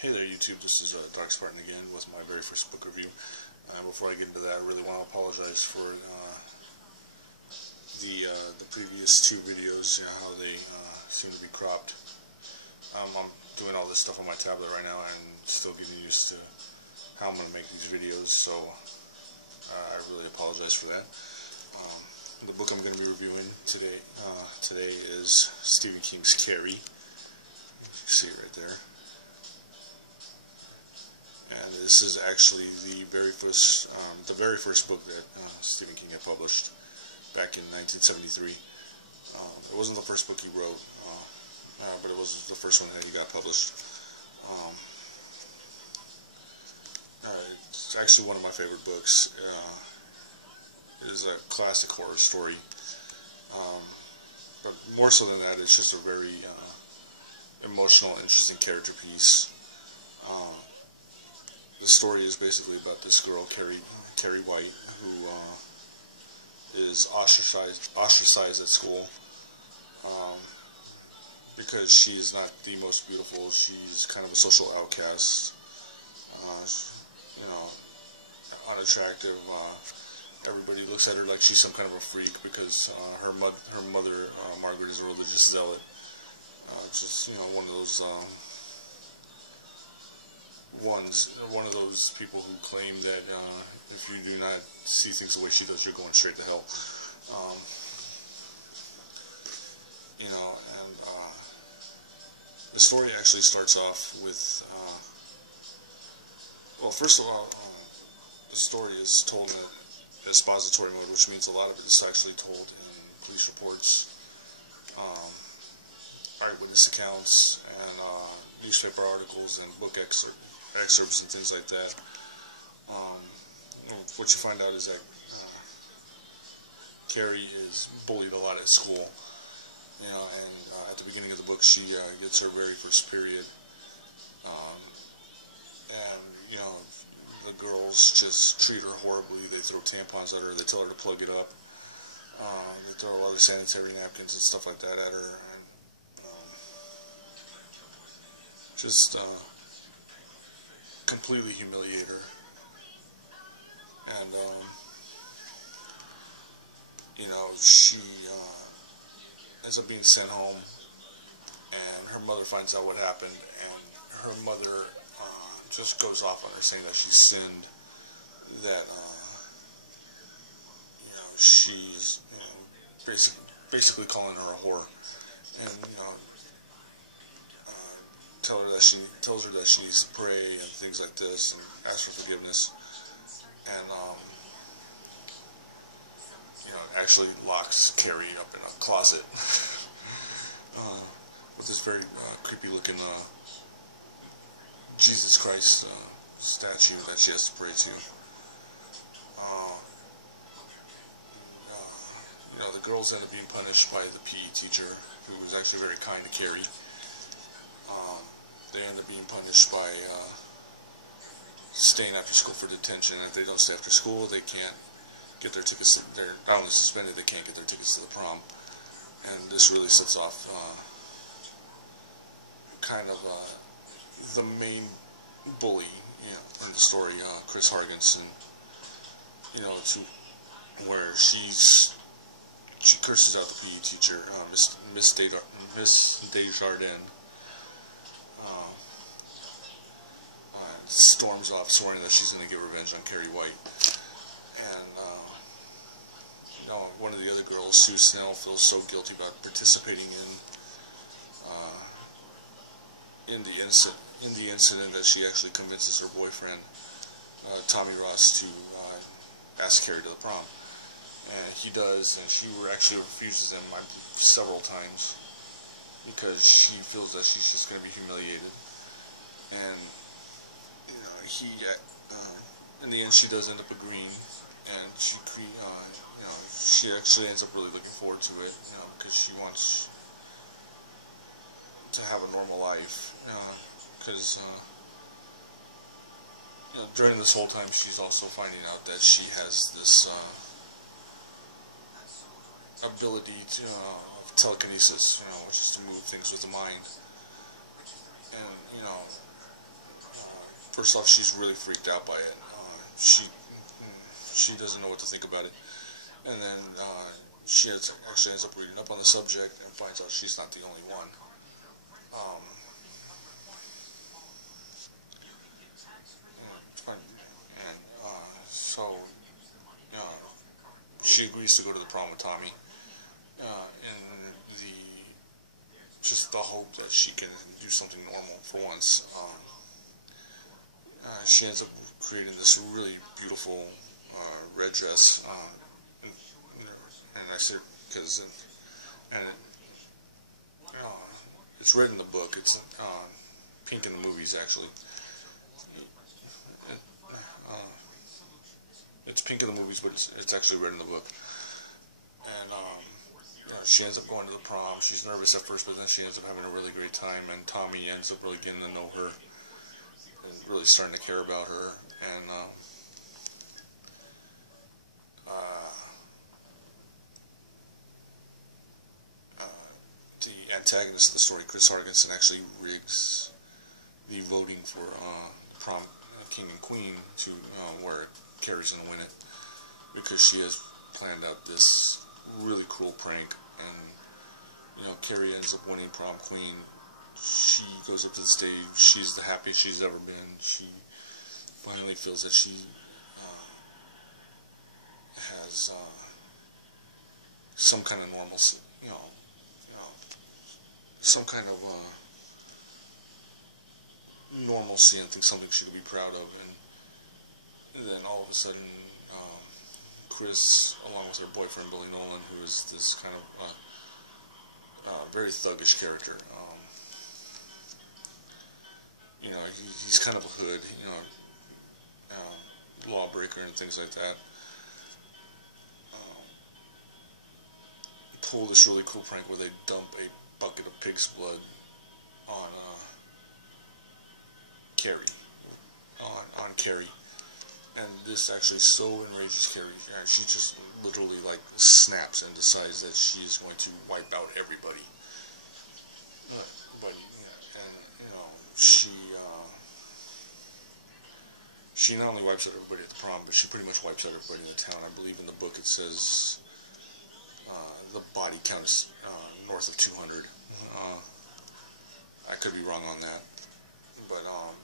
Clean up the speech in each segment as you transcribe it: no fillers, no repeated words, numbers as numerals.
Hey there YouTube, this is Dark Spartan again with my very first book review. Before I get into that, I really want to apologize for the previous two videos, how they seem to be cropped. I'm doing all this stuff on my tablet right now and still getting used to how I'm going to make these videos, so I really apologize for that. The book I'm going to be reviewing today is Stephen King's Carrie. You can see it right there. And this is actually the very first book that Stephen King had published back in 1973. It wasn't the first book he wrote, but it was the first one that he got published. It's actually one of my favorite books. It is a classic horror story, but more so than that, it's just a very emotional, interesting character piece. The story is basically about this girl, Carrie White, who is ostracized at school because she is not the most beautiful. She's kind of a social outcast, unattractive. Everybody looks at her like she's some kind of a freak because her mother, Margaret, is a religious zealot. Just one of those. One of those people who claim that if you do not see things the way she does, you're going straight to hell. The story actually starts off with, well, first of all, the story is told in an expository mode, which means a lot of it is actually told in police reports, eyewitness accounts, and newspaper articles and book excerpts and things like that. What you find out is that Carrie is bullied a lot at school, and at the beginning of the book she gets her very first period, and the girls just treat her horribly. They throw tampons at her, they tell her to plug it up, they throw a lot of sanitary napkins and stuff like that at her, and just completely humiliate her. And she ends up being sent home, and her mother finds out what happened, and her mother just goes off on her, saying that she sinned, that she's basically calling her a whore, and tells her that she needs to pray and things like this, and ask for forgiveness, and actually locks Carrie up in a closet with this very creepy looking Jesus Christ statue that she has to pray to. The girls end up being punished by the PE teacher, who was actually very kind to Carrie. They end up being punished by staying after school for detention. And if they don't stay after school, they can't get their tickets. They're not only suspended, they can't get their tickets to the prom. And this really sets off the main bully, in the story, Chris Hargensen. To where she curses out the PE teacher, Miss Desjardins. Storms off, swearing that she's going to get revenge on Carrie White. And one of the other girls, Sue Snell, feels so guilty about participating in the incident that she actually convinces her boyfriend, Tommy Ross, to ask Carrie to the prom. And he does, and she actually refuses him several times because she feels that she's just going to be humiliated. And in the end, she does end up agreeing, and she actually ends up really looking forward to it, because she wants to have a normal life, because during this whole time, she's also finding out that she has this ability to telekinesis, which is to move things with the mind, and first off, she's really freaked out by it. She doesn't know what to think about it, and then she actually ends up reading up on the subject and finds out she's not the only one. Um, and so she agrees to go to the prom with Tommy, in the hope that she can do something normal for once. She ends up creating this really beautiful red dress, and I say because it's red in the book. It's pink in the movies, actually. It's pink in the movies, but it's actually red in the book. And she ends up going to the prom. She's nervous at first, but then she ends up having a really great time. And Tommy ends up really getting to know her and really starting to care about her. And the antagonist of the story, Chris Hargensen, actually rigs the voting for prom king and queen to where Carrie's going to win it, because she has planned out this really cruel prank. And Carrie ends up winning prom queen. She goes up to the stage. She's the happiest she's ever been. She finally feels that she has some kind of normalcy, some kind of normalcy, and think something she could be proud of. And then all of a sudden, Chris, along with her boyfriend Billy Nolan, who is this kind of very thuggish character, he's kind of a hood, lawbreaker and things like that. Pull this really cool prank where they dump a bucket of pig's blood on Carrie, and this actually so enrages Carrie, and she just literally snaps and decides that she is going to wipe out everybody. She not only wipes out everybody at the prom, but she pretty much wipes out everybody in the town. I believe in the book it says the body count is north of 200. I could be wrong on that, but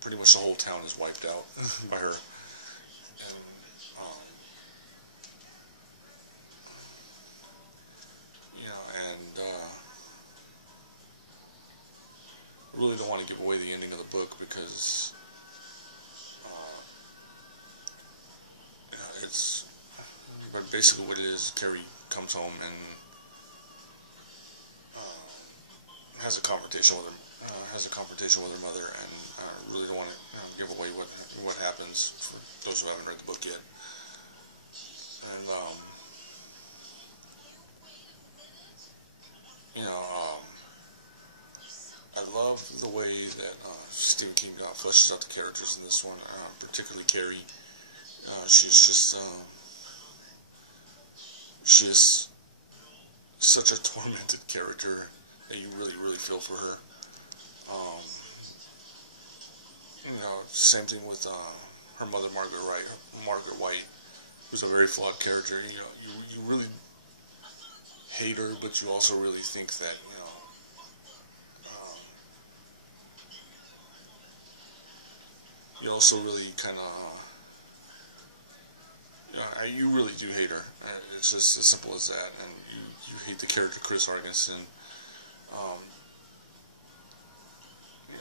pretty much the whole town is wiped out by her. And I really don't want to give away the ending of the book, because but basically what it is, Carrie comes home and has a confrontation with her mother, and I really don't want to give away what happens for those who haven't read the book yet. And I love the way that Stephen King fleshes out the characters in this one, particularly Carrie. She is such a tormented character that you really, really feel for her. Same thing with her mother, Margaret White, who's a very flawed character. You really hate her, but you also really think that you also really kind of you really do hate her. It's just as simple as that. And you hate the character Chris Hargensen.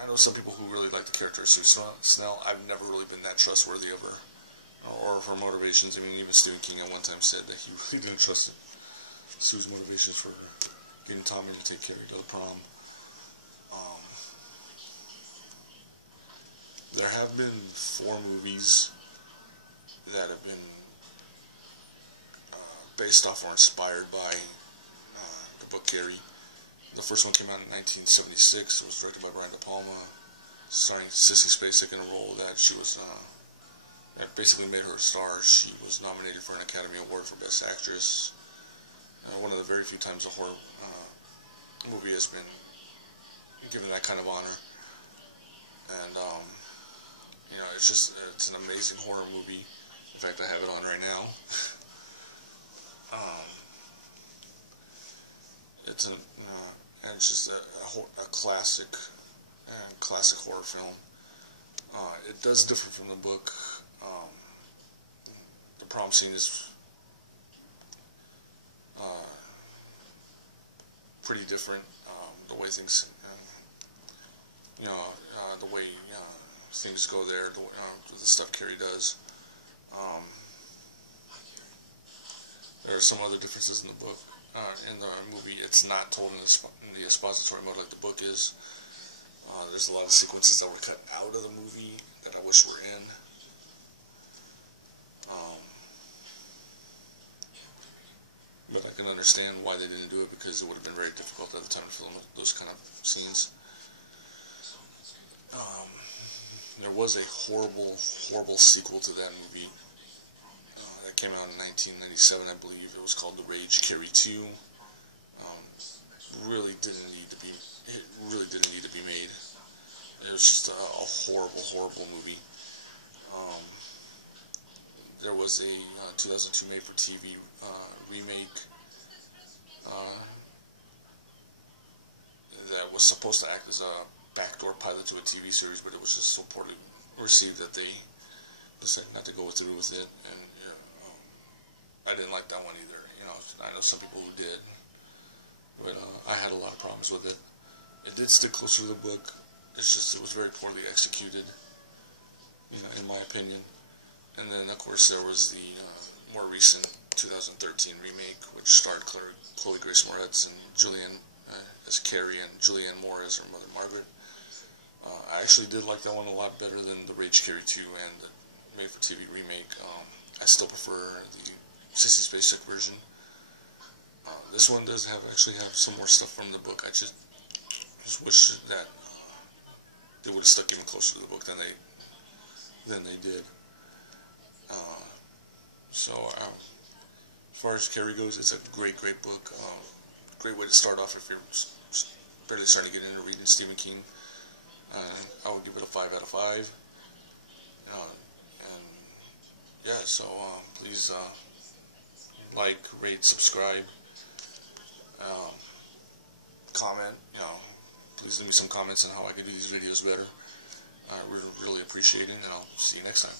I know some people who really like the character of Sue Snell. I've never really been that trustworthy of her or of her motivations. I mean, even Stephen King at one time said that he really didn't trust Sue's motivations for getting Tommy to take Carrie to the prom. There have been 4 movies that have been based off or inspired by the book Carrie. The first one came out in 1976. It was directed by Brian De Palma, starring Sissy Spacek in a role that she was that basically made her a star. She was nominated for an Academy Award for Best Actress. One of the very few times a horror movie has been given that kind of honor. And You know, it's an amazing horror movie. In fact, I have it on right now. And it's just a classic horror film. It does differ from the book. The prom scene is pretty different. The way things, the way things go there, the stuff Carrie does. There are some other differences in the book. In the movie, it's not told in the expository mode like the book is. There's a lot of sequences that were cut out of the movie that I wish were in. But I can understand why they didn't do it, because it would have been very difficult at the time to film those kind of scenes. There was a horrible, horrible sequel to that movie that came out in 1997, I believe. It was called The Rage, Carrie 2. It really didn't need to be made. It was just a horrible, horrible movie. There was a 2002 made-for-TV remake that was supposed to act as a backdoor pilot to a TV series, but it was just so poorly received that they decided not to go through with it. And I didn't like that one either. I know some people who did, but I had a lot of problems with it. It did stick closer to the book. It's just it was very poorly executed, in my opinion. And then, of course, there was the more recent 2013 remake, which starred Chloe Grace Moretz and Julianne as Carrie and Julianne Moore as her mother, Margaret. I actually did like that one a lot better than the Rage, Carrie 2 and the made-for-TV remake. I still prefer the Sissy Spacek version. This one does actually have some more stuff from the book. I just wish that they would have stuck even closer to the book than they did. As far as Carrie goes, it's a great book. Great way to start off if you're barely starting to get into reading Stephen King. I would give it a 5 out of 5. Please like, rate, subscribe, comment. Please leave me some comments on how I can do these videos better. I would really appreciate it, and I'll see you next time.